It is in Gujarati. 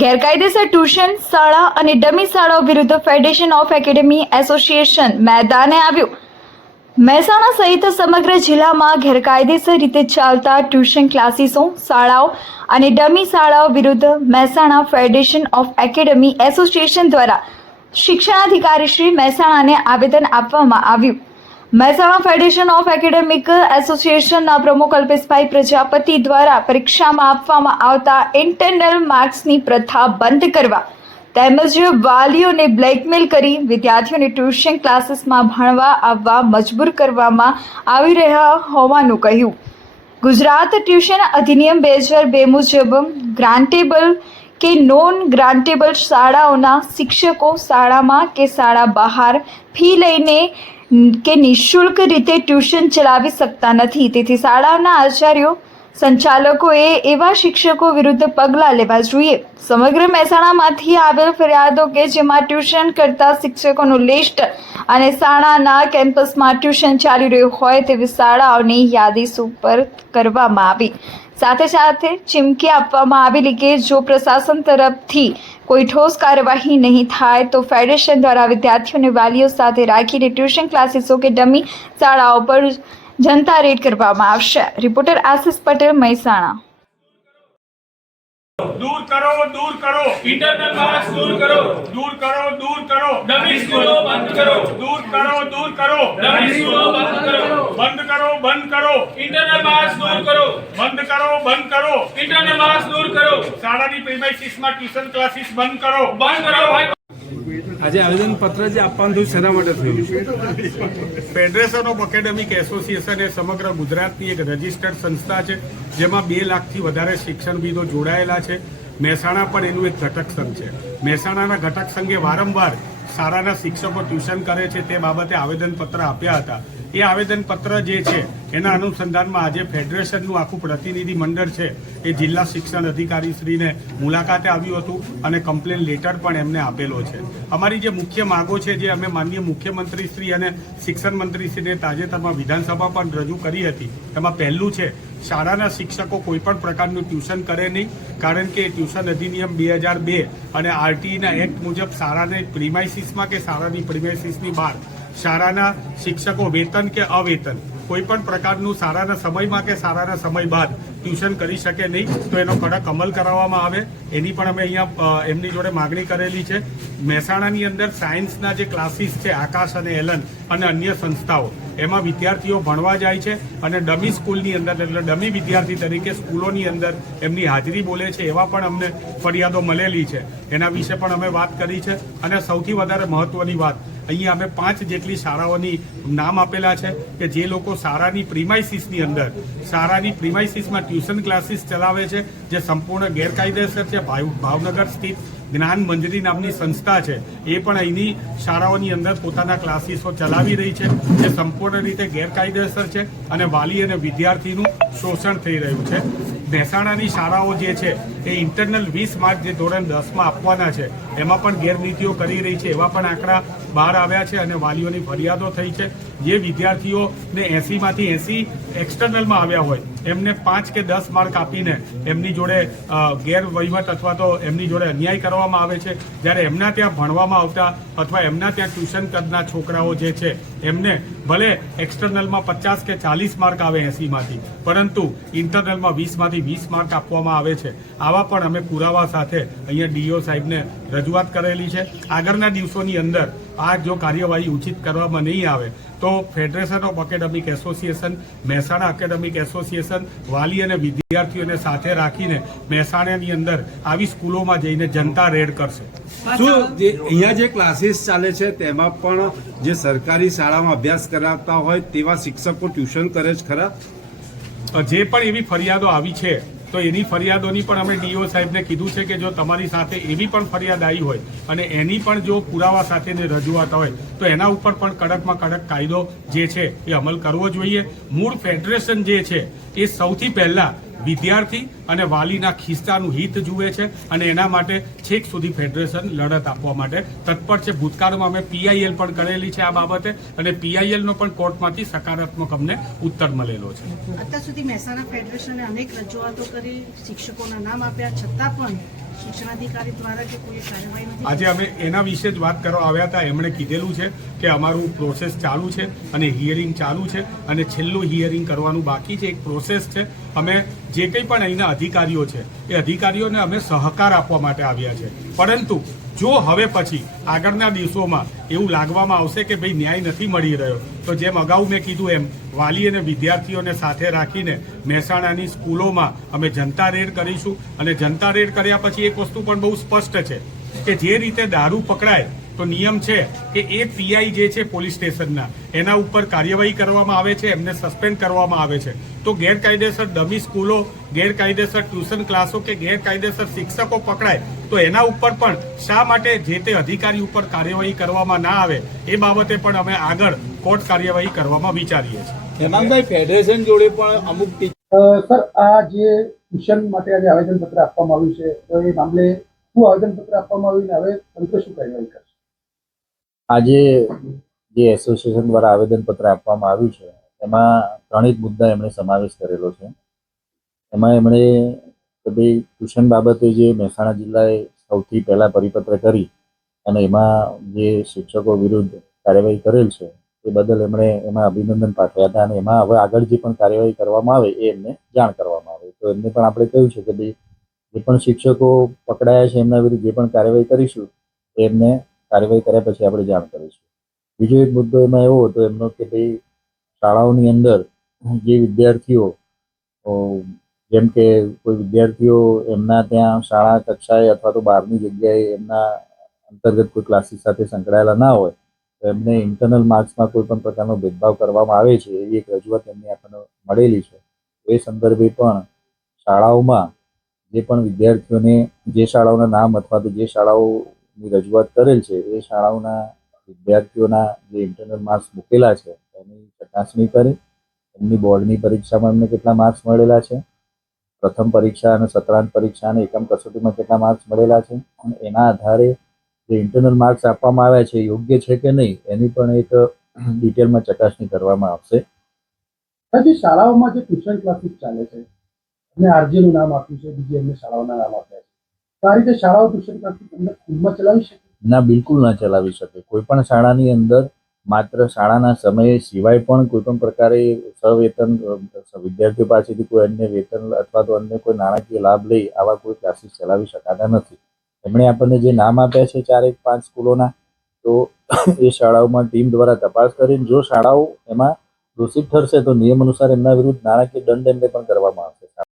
ગેરકાયદેસર ટ્યુશન, શાળા અને ડમી શાળાઓ વિરુદ્ધ ફેડરેશન ઓફ એકેડમી એસોસિએશન મેદાને આવ્યું. મહેસાણા સહિત સમગ્ર જિલ્લામાં ગેરકાયદેસર રીતે ચાલતા ટ્યુશન ક્લાસીસો, શાળાઓ અને ડમી શાળાઓ વિરુદ્ધ Mehsana federation of academy association દ્વારા શિક્ષણાધિકારી શ્રી મહેસાણાને આવેદન આપવામાં આવ્યું. મહેસાણા ફેડરેશન ઓફ એકેડેમિક એસોસિએશનના પ્રમુખ અલ્પેશભાઈ પ્રજાપતિ દ્વારા પરીક્ષામાં આપવામાં આવતા ઇન્ટરનલ માર્ક્સની પ્રથા બંધ કરવા તેમજ વાલીઓને બ્લેકમેલ કરી વિદ્યાર્થીઓને ટ્યુશન ક્લાસીસમાં ભણવા આવવા મજબૂર કરવામાં આવી રહ્યા હોવાનું કહ્યું. ગુજરાત ટ્યુશન અધિનિયમ બે હજાર બે મુજબ ગ્રાન્ટેબલ કે નોન ગ્રાન્ટેબલ શાળાઓના શિક્ષકો શાળામાં કે શાળા બહાર ફી લઈને કે નિઃશુલ્ક રીતે ટ્યુશન ચલાવી શકતા નથી. તેથી શાળાના આચાર્યો, સંચાલકોએ એવા શિક્ષકો વિરુદ્ધ પગલાં લેવા જોઈએ. સમગ્ર મહેસાણામાંથી આવેલ ફરિયાદો કે જેમાં ટ્યુશન કરતા શિક્ષકોનું લિસ્ટ અને શાળાના કેમ્પસમાં ટ્યુશન ચાલી રહ્યું હોય તેવી શાળાઓની યાદી સુપર કરવામાં આવી. સાથે સાથે ચીમકી આપવામાં આવેલી કે જો પ્રશાસન તરફથી કોઈ ઠોસ કાર્યવાહી નહીં થાય તો ફેડરેશન દ્વારા વિદ્યાર્થીઓને વાલીઓ સાથે રાખીને ટ્યુશન ક્લાસીસો કે ડમી શાળાઓ પર જનતા રેડ કરવામાં આવશે. રિપોર્ટર આશિષ પટેલ મહેસાણા. દૂર કરો દૂર કરો. ઇન્ટરનલ માર્ક્સ દૂર કરો. દૂર કરો દૂર કરો. ડમી સ્કૂલો બંધ કરો. દૂર કરો દૂર કરો. ડમી સ્કૂલો બંધ કરો. બંધ કરો બંધ કરો. ઇન્ટરનલ બાયસ દૂર કરો. બંધ કરો બંધ કરો. ઇન્ટરનલ બાયસ દૂર કરો. શાળાની પ્રિમાઇસીસમાં ટ્યુશન ક્લાસીસ બંધ કરો. બંધ કરો ભાઈ. આજે આવેદન પત્ર જે આપવાનું થયું શેના માટે થયું? ફેડરેશન ઓફ એકેડેમિક એસોસિએશન એ સમગ્ર ગુજરાતની એક રજિસ્ટર્ડ સંસ્થા છે જેમાં બે લાખથી વધારે શિક્ષણવિદો જોડાયેલા છે. મહેસાણા પણ એનું એક ઘટક સંઘ છે. મહેસાણાના ઘટક સંઘે વારંવાર શાળાના શિક્ષકો ટ્યુશન કરે છે. તે બાબતે આવેદનપત્ર આપ્યા હતા. એ આવેદનપત્ર જે છે, એના અનુસંધાનમાં આજે ફેડરેશનનું આખું પ્રતિનિધિ મંડળ છે, એ જિલ્લા શિક્ષણ અધિકારીશ્રીને મુલાકાતે આવ્યું હતું અને કમ્પ્લેન લેટર પણ એમને આપેલો છે. અમારી જે મુખ્ય માગો છે, જે અમે માનનીય મુખ્યમંત્રીશ્રી અને શિક્ષણ મંત્રીશ્રીને તાજેતરમાં વિધાનસભા પણ રજૂ કરી હતી, એમાં પહેલું છે, શાળાના શિક્ષકો કોઈપણ પ્રકારનું ટ્યુશન કરે નહીં, કારણ કે ટ્યુશન અધિનિયમ બે હજાર બે અને આરટીઈના એક્ટ મુજબ શાળાને પ્રિમાઇસીસમાં કે શાળાની પ્રિમાઇસીસની બહાર શાળાના શિક્ષકો વેતન કે અવેતન કોઈ પણ પ્રકારનું શાળાના સમયમાં કે શાળાના સમય બાદ ટ્યુશન કરી શકે નહીં, તો એનો કડક અમલ કરાવવામાં આવે. એની પણ અમે અહીંયા એમની જોડે માગણી કરેલી છે. મહેસાણાની અંદર સાયન્સના જે ક્લાસીસ છે, આકાશ અને એલન અને અન્ય સંસ્થાઓ એમાં વિદ્યાર્થીઓ ભણવા જાય છે અને ડમી સ્કૂલની અંદર, એટલે ડમી વિદ્યાર્થી તરીકે સ્કૂલોની અંદર એમની હાજરી બોલે છે, એવા પણ અમને ફરિયાદો મળેલી છે. એના વિશે પણ અમે વાત કરી છે. અને સૌથી વધારે મહત્વની વાત, અહીંયા અમે પાંચ જેટલી શાળાઓની નામ આપેલા છે કે જે લોકો શાળાની પ્રિમાઇસીસની અંદર શાળાની પ્રિમાઇસીસમાં ટ્યુશન ક્લાસીસ ચલાવે છે, જે સંપૂર્ણ ગેરકાયદેસર છે ભાવ- ભાવનગર સ્થિત જ્ઞાન મંજરી નામની સંસ્થા છે. એ પણ અહીંની શાળાઓની અંદર પોતાના ક્લાસીસો ચલાવી રહી છે, જે સંપૂર્ણ રીતે ગેરકાયદેસર છે અને વાલી અને વિદ્યાર્થીનું શોષણ થઈ રહ્યું છે. મહેસાણાની શાળાઓ જે છે, એ ઇન્ટરનલ વીસ માર્ક જે ધોરણ દસમાં આપવાના છે, એમાં પણ ગેરનીતિઓ કરી રહી છે. એવા પણ આંકડા બહાર આવ્યા છે અને વાલીઓની ફરિયાદો થઈ છે. જે વિદ્યાર્થીઓને એસીમાંથી એસી એક્સટર્નલમાં આવ્યા હોય એમને પાંચ કે દસ માર્ક આપીને એમની જોડે ગેરવહીવટ અથવા તો એમની જોડે અન્યાય કરવામાં આવે છે. જ્યારે એમના ત્યાં ભણવામાં આવતા અથવા એમના ત્યાં ટ્યુશન કદના છોકરાઓ જે છે, એમને ભલે એક્સટર્નલમાં પચાસ કે ચાલીસ માર્ક આવે એસીમાંથી, પરંતુ ઇન્ટરનલમાં વીસમાંથી વીસ માર્ક આપવામાં આવે છે. આવા પણ અમે પુરાવા સાથે અહીંયા ડીઓ સાહેબને રજૂઆત કરેલી છે. આગળના દિવસોની અંદર આ જો કાર્યવાહી ઉચિત કરવામાં નહીં આવે તો federation of academic association Mehsana academic association વાલી અને વિદ્યાર્થીઓને સાથે રાખીને મહેસાણાની અંદર આવી સ્કૂલોમાં જઈને જનતા રેડ કરશે. શું અહીંયા જે ક્લાસીસ ચાલે છે તેમાં પણ જે સરકારી શાળામાં અભ્યાસ કરાવતા હોય તેવા શિક્ષકો ટ્યુશન કરે છે ખરા? જે પણ એવી ફરિયાદો આવી છે તો એની ફરિયાદોની પણ અમે ડીઓ સાહેબને કીધું છે કે જો તમારી સાથે એવી પણ ફરિયાદ આવી હોય અને એની પણ જો પુરાવા સાથેની રજૂઆત હોય, તો એના ઉપર પણ કડકમાં કડક કાયદો જે છે એ અમલ કરવો જોઈએ. મૂળ ફેડરેશન જે છે એ સૌથી પહેલા વિદ્યાર્થી અને વાલીના ખિસ્સાનું હિત જુએ છે અને એના માટે છેક સુધી ફેડરેશન લડત આપવા માટે તત્પર છે. ભૂતકાળમાં અમે પીઆઈએલ પણ કરેલી છે આ બાબતે અને પીઆઈએલનો પણ કોર્ટમાંથી સકારાત્મક અમને ઉત્તર મળેલો છે. અત્યાર સુધી મહેસાણા ફેડરેશને અનેક રજૂઆતો કરી શિક્ષકોના નામ આપ્યા છતાં પણ આજે અમે એના વિશે જ વાત કરવા આવ્યા હતા. એમણે કીધેલું છે કે અમારું પ્રોસેસ ચાલુ છે અને હિયરિંગ ચાલુ છે અને છેલ્લું હિયરિંગ કરવાનું બાકી છે. એક પ્રોસેસ છે. અમે જે કંઈ પણ અહીંના અધિકારીઓ છે, એ અધિકારીઓને અમે સહકાર આપવા માટે આવ્યા છે. પરંતુ જો હવે પછી આગળના દિવસોમાં એવું લાગવામાં આવશે કે ભાઈ ન્યાય નથી મળી રહ્યો, તો જેમ અગાઉ મેં કીધું એમ, વાલી અને વિદ્યાર્થીઓને સાથે રાખીને મહેસાણાની સ્કૂલોમાં અમે જનતા રેડ કરીશું અને જનતા રેડ કર્યા પછી એક વસ્તુ પણ બહુ સ્પષ્ટ છે કે જે રીતે દારૂ પકડાય, તો નિયમ છે કે એ પીઆઈ જે છે પોલીસ સ્ટેશનના, એના ઉપર કાર્યવાહી કરવામાં આવે છે, એમને સસ્પેન્ડ કરવામાં આવે છે. તો ગેરકાયદેસર ડમી સ્કૂલો ગેરકાયદેસર ટ્યુશન ક્લાસો કે ગેરકાયદેસર શિક્ષકો પકડાય તો એના ઉપર પણ શા માટે જે તે અધિકારી ઉપર કાર્યવાહી કરવામાં ના આવે એ બાબતે પણ અમે આગળ કોર્ટ કાર્યવાહી કરવામાં વિચારીએ છીએ. હેમાંગભાઈ ફેડરેશન જોડે પણ અમુક સર આ જે ટ્યુશન માટે આજે આવેદનપત્ર આપવામાં આવ્યું છે તો એ મામલે શું આવેદનપત્ર આપવામાં આવ્યું હવે તંત્ર શું કાર્યવાહી કરશે? આજે જે એસોસિએશન દ્વારા આવેદનપત્ર આપવામાં આવ્યું છે એમાં ત્રણેક મુદ્દા એમણે સમાવેશ કરેલો છે. એમાં એમણે કે ભાઈ ટ્યુશન બાબતે જે મહેસાણા જિલ્લાએ સૌથી પહેલા પરિપત્ર કરી અને એમાં જે શિક્ષકો વિરુદ્ધ કાર્યવાહી કરેલ છે, એ બદલ એમણે એમાં અભિનંદન પાઠવ્યા હતા અને એમાં હવે આગળ જે પણ કાર્યવાહી કરવામાં આવે એ એમને જાણ કરવામાં આવે. તો એમને પણ આપણે કહ્યું છે કે ભાઈ જે પણ શિક્ષકો પકડાયા છે એમના વિરુદ્ધ જે પણ કાર્યવાહી કરીશું એમને કાર્યવાહી કર્યા પછી આપણે જાણ કરીશું. બીજો એક મુદ્દો એમાં એવો હતો એમનો કે ભાઈ શાળાઓની અંદર જે વિદ્યાર્થીઓ જેમ કે કોઈ વિદ્યાર્થીઓ એમના ત્યાં શાળા કક્ષાએ અથવા તો બહારની જગ્યાએ એમના અંતર્ગત કોઈ ક્લાસીસ સાથે સંકળાયેલા ના હોય, તો એમને ઇન્ટરનલ માર્ક્સમાં કોઈ પણ પ્રકારનો ભેદભાવ કરવામાં આવે છે એવી એક રજૂઆત એમને આપણને મળેલી છે. એ સંદર્ભે પણ શાળાઓમાં જે પણ વિદ્યાર્થીઓને જે શાળાઓના નામ અથવા તો જે શાળાઓની રજૂઆત કરેલ છે, એ શાળાઓના વિદ્યાર્થીઓના જે ઇન્ટરનલ માર્ક્સ મૂકેલા છે, એની ચકાસણી કરી એમની બોર્ડની પરીક્ષામાં એમને કેટલા માર્ક્સ મળેલા છે? પ્રથમ પરીક્ષા અને સત્રાંત પરીક્ષા અને એકમ કસોટીમાં કેટલા માર્ક્સ મળેલા છે? અને એના આધારે જે ઇન્ટરનલ માર્ક્સ આપવામાં આવ્યા છે યોગ્ય છે કે નહીં એની પણ એક ડિટેલમાં ચકાસણી કરવામાં આવશે. જે શાળાઓમાં જે ટ્યુશન ક્લાસીસ ચાલે છે અને આરજીનું નામ આપ્યું છે બીજી એમને શાળાઓના નામ આપ્યા છે. તો આ રીતે શાળાઓ ટ્યુશન ક્લાસીસ અમને સ્કૂલમાં ચલાવી શકે? ના બિલકુલ ના ચલાવી શકે. કોઈ પણ શાળાની અંદર માત્ર શાળાના સમય સિવાય પણ કોઈ પણ પ્રકારે સવેતન વિદ્યાર્થીઓ પાસેથી કોઈ અન્ય વેતન અથવા તો અન્ય કોઈ નાણાકીય લાભ લઈ આવા કોઈ ક્લાસીસ ચલાવી શકાતા નથી. એમણે આપણને જે નામ આપ્યા છે ચારેક પાંચ સ્કૂલોના, તો એ શાળાઓમાં ટીમ દ્વારા તપાસ કરીને જો શાળાઓ એમાં દોષિત ઠરશે તો નિયમ અનુસાર એમના વિરુદ્ધ નાણાકીય દંડ એમને પણ કરવામાં આવશે.